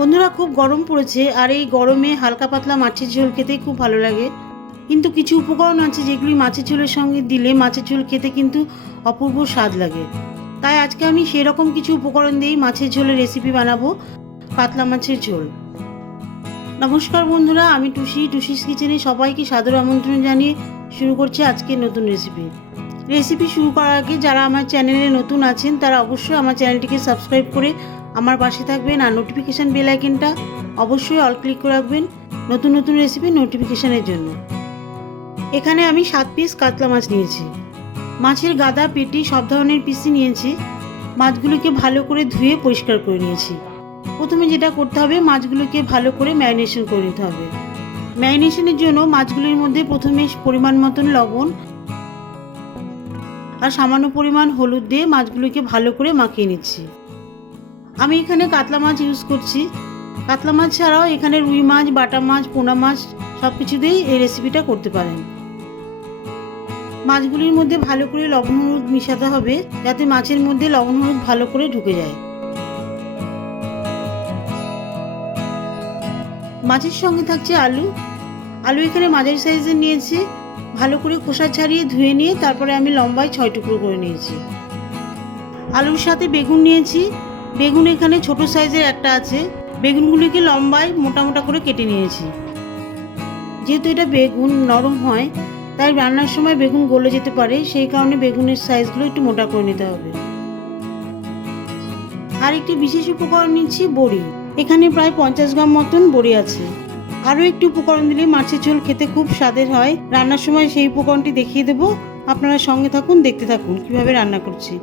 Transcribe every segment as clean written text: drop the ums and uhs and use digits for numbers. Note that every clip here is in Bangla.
বন্ধুরা, খুব গরম পড়েছে আর এই গরমে হালকা পাতলা মাছের ঝোল খেতেই খুব ভালো লাগে। কিন্তু কিছু উপকরণ আছে যেগুলি মাছের ঝোলের সঙ্গে দিলে মাছের ঝোল খেতে কিন্তু অপূর্ব স্বাদ লাগে। তাই আজকে আমি সেরকম কিছু উপকরণ দিয়েই মাছের ঝোলের রেসিপি বানাবো, পাতলা মাছের ঝোল। নমস্কার বন্ধুরা, আমি টুসিস কিচেনে সবাইকে সাদর আমন্ত্রণ জানিয়ে শুরু করছি আজকের নতুন রেসিপি শুরু করার আগে যারা আমার চ্যানেলে নতুন আছেন তারা অবশ্যই আমার চ্যানেলটিকে সাবস্ক্রাইব করে আমার পাশে থাকবেন আর নোটিফিকেশান বেল আইকনটা অবশ্যই অল ক্লিক করে রাখবেন নতুন নতুন রেসিপি নোটিফিকেশানের জন্য। এখানে আমি 7 পিস কাতলা মাছ নিয়েছি। মাছের গাদা, পেটি সব ধরনের পিসই নিয়েছি। মাছগুলোকে ভালো করে ধুয়ে পরিষ্কার করে নিয়েছি। প্রথমে যেটা করতে হবে, মাছগুলোকে ভালো করে ম্যারিনেশন করে নিতে হবে। ম্যারিনেশনের জন্য মাছগুলির মধ্যে প্রথমে পরিমাণ মতন লবণ আর সামান্য পরিমাণ হলুদ দিয়ে মাছগুলোকে ভালো করে মাখিয়ে নিচ্ছি। আমি এখানে কাতলা মাছ ইউজ করছি। কাতলা মাছ ছাড়াও এখানে রুই মাছ, বাটা মাছ, পোনা মাছ সব কিছু দিয়েই এই রেসিপিটা করতে পারেন। মাছগুলির মধ্যে ভালো করে লবণ হলুদ মিশাতে হবে যাতে মাছের মধ্যে লবণ হলুদ ভালো করে ঢুকে যায়। মাছের সঙ্গে থাকছে আলু। এখানে মাঝারি সাইজের নিয়েছি। ভালো করে খোসা ছাড়িয়ে ধুয়ে নিয়ে তারপরে আমি লম্বায় 6 টুকরো করে নিয়েছি। আলুর সাথে বেগুন নিয়েছি। বেগুন এখানে ছোট সাইজের একটা আছে। বেগুনগুলিকে লম্বায় মোটা মোটা করে কেটে নিয়েছি। যেহেতু এটা বেগুন নরম হয় তাই রান্নার সময় বেগুন গলে যেতে পারে, সেই কারণে বেগুনের সাইজগুলো একটু মোটা করে নিতে হবে। আর একটি বিশেষ উপকরণ নিচ্ছি, বড়ি। এখানে প্রায় 50 গ্রাম মতন বড়ি আছে। আরও একটি উপকরণ দিলে মাছের ঝোল খেতে খুব স্বাদের হয়। রান্নার সময় সেই উপকরণটি দেখিয়ে দেবো, আপনারা সঙ্গে থাকুন, দেখতে থাকুন কিভাবে রান্না করছি।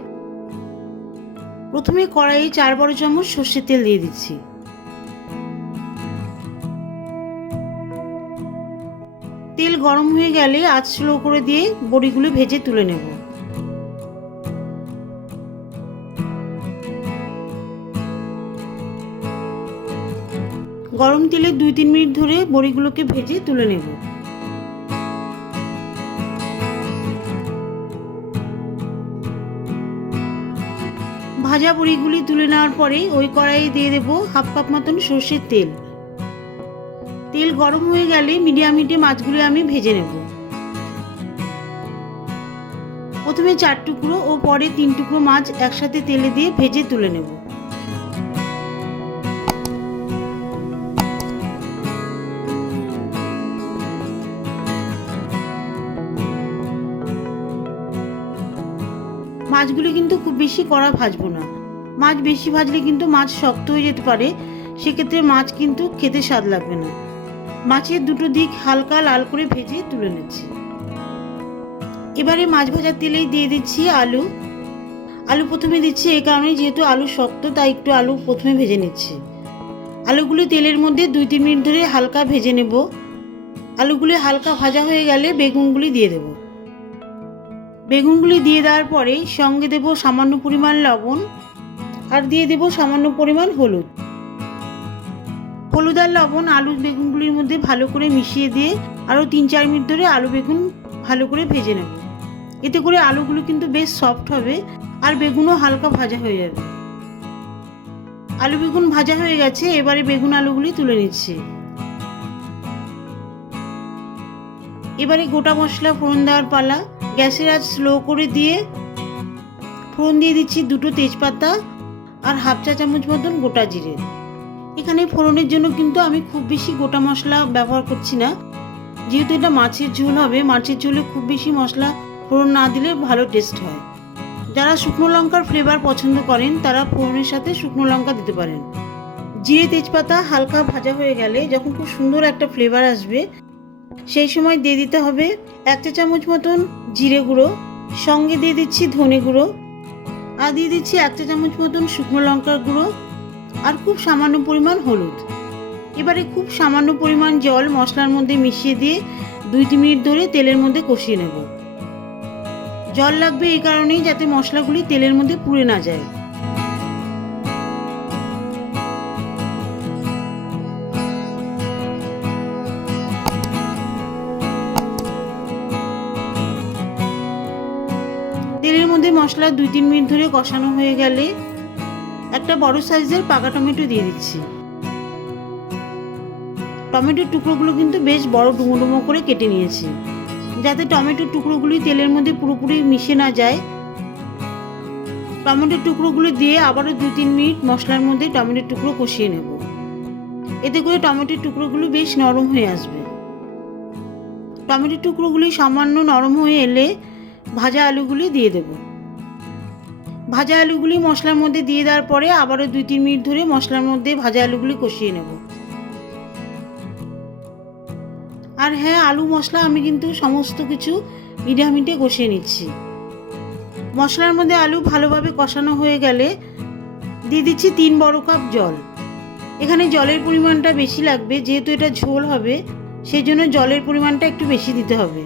প্রথমে কড়াইয়ে 4 বড় চামচ সর্ষের তেল দিয়ে দিচ্ছি। তেল গরম হয়ে গেলে আঁচ স্লো করে দিয়ে বড়িগুলো ভেজে তুলে নেব। গরম তেলে 2-3 মিনিট ধরে বড়িগুলোকে ভেজে তুলে নেব। ভাজা বড়িগুলি তুলে নেওয়ার পরে ওই কড়াইয়ে দিয়ে দেবো 1/2 কাপ মতন সর্ষের তেল। তেল গরম হয়ে গেলে মিডিয়াম হিটে মাছগুলি আমি ভেজে নেব। প্রথমে 4 টুকরো ও পরে 3 টুকরো মাছ একসাথে তেলে দিয়ে ভেজে তুলে নেব। মাছগুলি কিন্তু খুব বেশি কড়া ভাজবো না। মাছ বেশি ভাজলে কিন্তু মাছ শক্ত হয়ে যেতে পারে, সেক্ষেত্রে মাছ কিন্তু খেতে স্বাদ লাগবে না। মাছের দুটো দিক হালকা লাল করে ভেজে তুলে নিচ্ছি। এবারে মাছ ভাজার তেলেই দিয়ে দিচ্ছি আলু। প্রথমে দিচ্ছি এই কারণে যেহেতু আলু শক্ত, তাই একটু আলু প্রথমে ভেজে নিচ্ছি। আলুগুলি তেলের মধ্যে 2-3 মিনিট ধরে হালকা ভেজে নেব। আলুগুলি হালকা ভাজা হয়ে গেলে বেগুনগুলি দিয়ে দেব। বেগুনগুলি দিয়ে দেওয়ার পরে সঙ্গে দেব সামান্য পরিমাণ লবণ আর দিয়ে দেব সামান্য পরিমাণ হলুদ। হলুদ আর লবণ আলু বেগুনগুলির মধ্যে ভালো করে মিশিয়ে দিয়ে আরও 3-4 মিনিট ধরে আলু বেগুন ভালো করে ভেজে নেব। এতে করে আলুগুলো কিন্তু বেশ সফট হবে আর বেগুনও হালকা ভাজা হয়ে যাবে। আলু বেগুন ভাজা হয়ে গেছে, এবারে বেগুন আলুগুলি তুলে নিচ্ছি। এবারে গোটা মশলা ফোড়ন দেওয়ার পালা। গ্যাসের আঁচ স্লো করে দিয়ে ফোড়ন দিয়ে দিচ্ছি 2টো তেজপাতা আর 1/2 চা চামচ মতন গোটা জিরে। এখানে ফোড়নের জন্য কিন্তু আমি খুব বেশি গোটা মশলা ব্যবহার করছি না, যেহেতু এটা মাছের ঝোল হবে। মাছের ঝোলে খুব বেশি মশলা ফোড়ন না দিলে ভালো টেস্ট হয়। যারা শুকনো লঙ্কার ফ্লেভার পছন্দ করেন তারা ফোড়নের সাথে শুকনো লঙ্কা দিতে পারেন। জিরে তেজপাতা হালকা ভাজা হয়ে গেলে যখন খুব সুন্দর একটা ফ্লেভার আসবে, সেই সময় দিয়ে দিতে হবে 1 চা চামচ মতন জিরে গুঁড়ো, সঙ্গে দিয়ে দিচ্ছি ধনে গুঁড়ো আর দিয়ে দিচ্ছি 1 চা চামচ মতন শুকনো লঙ্কার গুঁড়ো আর খুব সামান্য পরিমাণ হলুদ। এবারে খুব সামান্য পরিমাণ জল মশলার মধ্যে মিশিয়ে দিয়ে 2-3 মিনিট ধরে তেলের মধ্যে কষিয়ে নেব। জল লাগবে এই কারণেই যাতে মশলাগুলি তেলের মধ্যে পুড়ে না যায়। তেলের মধ্যে মশলা 2-3 মিনিট ধরে কষানো হয়ে গেলে একটা বড় সাইজের পাকা টমেটো দিয়ে দিচ্ছি। টমেটোর টুকরোগুলো কিন্তু বেশ বড় ডুমো ডুমো করে কেটে নিয়েছি, যাতে টমেটোর টুকরোগুলি তেলের মধ্যে পুরোপুরি মিশে না যায়। টমেটোর টুকরোগুলো দিয়ে আবারও 2-3 মিনিট মশলার মধ্যে টমেটোর টুকরো কষিয়ে নেব। এতে করে টমেটোর টুকরোগুলো বেশ নরম হয়ে আসবে। টমেটোর টুকরোগুলি সামান্য নরম হয়ে এলে ভাজা আলুগুলি দিয়ে দেব। ভাজা আলুগুলি মশলার মধ্যে দিয়ে দেওয়ার পরে আবারও 2-3 মিনিট ধরে মশলার মধ্যে ভাজা আলুগুলি কষিয়ে নেব। আর হ্যাঁ, আলু মশলা আমি কিন্তু সমস্ত কিছু মিডিয়াম হিটে কষিয়ে নিচ্ছি। মশলার মধ্যে আলু ভালোভাবে কষানো হয়ে গেলে দিয়ে দিচ্ছি 3 বড় কাপ জল। এখানে জলের পরিমাণটা বেশি লাগবে, যেহেতু এটা ঝোল হবে সেই জন্য জলের পরিমাণটা একটু বেশি দিতে হবে।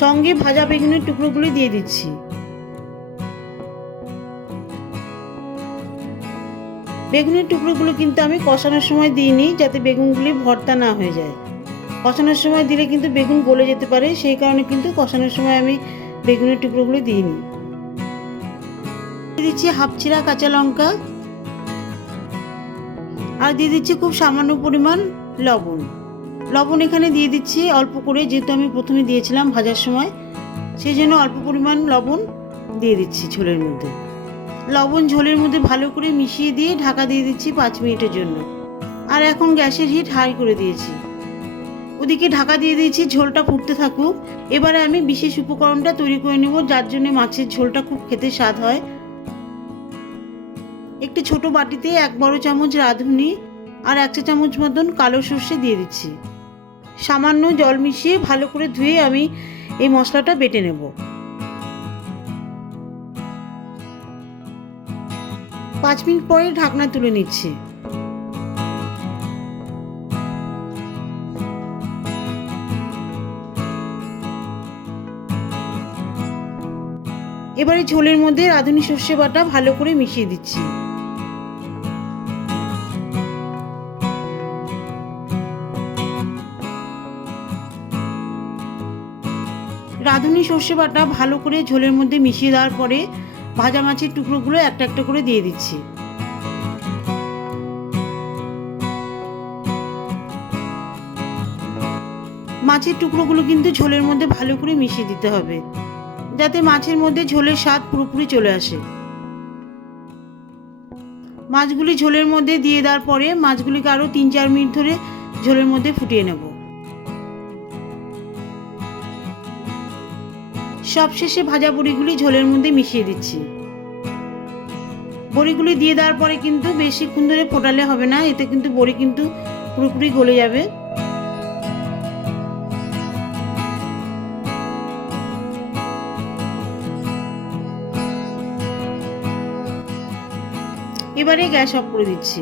সঙ্গে ভাজা বেগুনের টুকরোগুলি দিয়ে দিচ্ছি। বেগুনের টুকরোগুলো কিন্তু আমি কষানোর সময় দিইনি, যাতে বেগুনগুলি ভর্তা না হয়ে যায়। কষানোর সময় দিলে কিন্তু বেগুন গলে যেতে পারে, সেই কারণে কিন্তু কষানোর সময় আমি বেগুনের টুকরোগুলো দিইনি। দিয়ে দিচ্ছি হাফ চিরা কাঁচা লঙ্কা, আর দিয়ে দিচ্ছি খুব সামান্য পরিমাণ লবণ। লবণ এখানে দিয়ে দিচ্ছি অল্প করে, যেহেতু আমি প্রথমে দিয়েছিলাম ভাজার সময়, সেই জন্য অল্প পরিমাণ লবণ দিয়ে দিচ্ছি ঝোলের মধ্যে। লবণ ঝোলের মধ্যে ভালো করে মিশিয়ে দিয়ে ঢাকা দিয়ে দিচ্ছি 5 মিনিটের জন্য। আর এখন গ্যাসের হিট হাই করে দিয়েছি। ওদিকে ঢাকা দিয়ে দিয়েছি, ঝোলটা ফুটতে থাকুক। এবারে আমি বিশেষ উপকরণটা তৈরি করে নেব, যার জন্য মাছের ঝোলটা খুব খেতে স্বাদ হয়। একটি ছোট বাটিতে 1 বড় চামচ রাঁধুনি আর 1 চা চামচ মতন কালো সর্ষে দিয়ে দিচ্ছি। সামান্য জল মিশিয়ে ভালো করে ধুয়ে আমি এই মশলাটা বেটে নেব। 5 মিনিট পরে ঢাকনা তুলে নিচ্ছি। এবারে ঝোলের মধ্যে রাঁধুনি সর্ষে বাটা ভালো করে মিশিয়ে দিচ্ছি। রাঁধুনি সর্ষে বাটা ভালো করে ঝোলের মধ্যে মিশিয়ে দেওয়ার পরে ভাজা মাছের টুকরোগুলো একটা একটা করে দিয়ে দিচ্ছি। মাছের টুকরোগুলো কিন্তু ঝোলের মধ্যে ভালো করে মিশিয়ে দিতে হবে, যাতে মাছের মধ্যে ঝোলের স্বাদ পুরোপুরি চলে আসে। মাছগুলি ঝোলের মধ্যে দিয়ে দেওয়ার পরে মাছগুলিকে আরও 3-4 মিনিট ধরে ঝোলের মধ্যে ফুটিয়ে নেব। সবশেষে ভাজা বড়িগুলি ঝোলের মধ্যে মিশিয়ে দিচ্ছি। বড়িগুলি দিয়ে দেওয়ার পরে কিন্তু বেশিক্ষণ ধরে ফোটালে হবে না, এতে কিন্তু বড়ি কিন্তু পুরোপুরি গলে যাবে। এবারে গ্যাস অফ করে দিচ্ছি।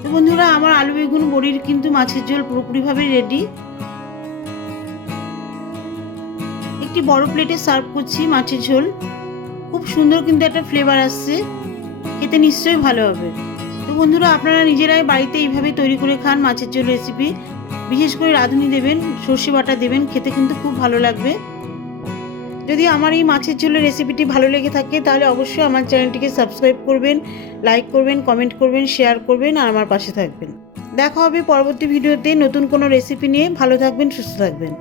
তো বন্ধুরা, আমার আলু বেগুন বড়ির কিন্তু মাছের ঝোল পুরোপুরিভাবে রেডি। একটি বড় প্লেটে সার্ভ করছি মাছের ঝোল। খুব সুন্দর কিন্তু একটা ফ্লেভার আসছে, খেতে নিশ্চয়ই ভালো হবে। তো বন্ধুরা, আপনারা নিজেরাই বাড়িতে এইভাবে তৈরি করে খান মাছের ঝোল রেসিপি। বিশেষ করে রাঁধুনি দেবেন, সর্ষে বাটা দেবেন, খেতে কিন্তু খুব ভালো লাগবে। যদি আমার এই মাছের ঝোলের রেসিপিটি ভালো লেগে থাকে তাহলে অবশ্যই আমার চ্যানেলটিকে সাবস্ক্রাইব করবেন, লাইক করবেন, কমেন্ট করবেন, শেয়ার করবেন আর আমার পাশে থাকবেন। দেখা হবে পরবর্তী ভিডিওতে নতুন কোনো রেসিপি নিয়ে। ভালো থাকবেন, সুস্থ থাকবেন।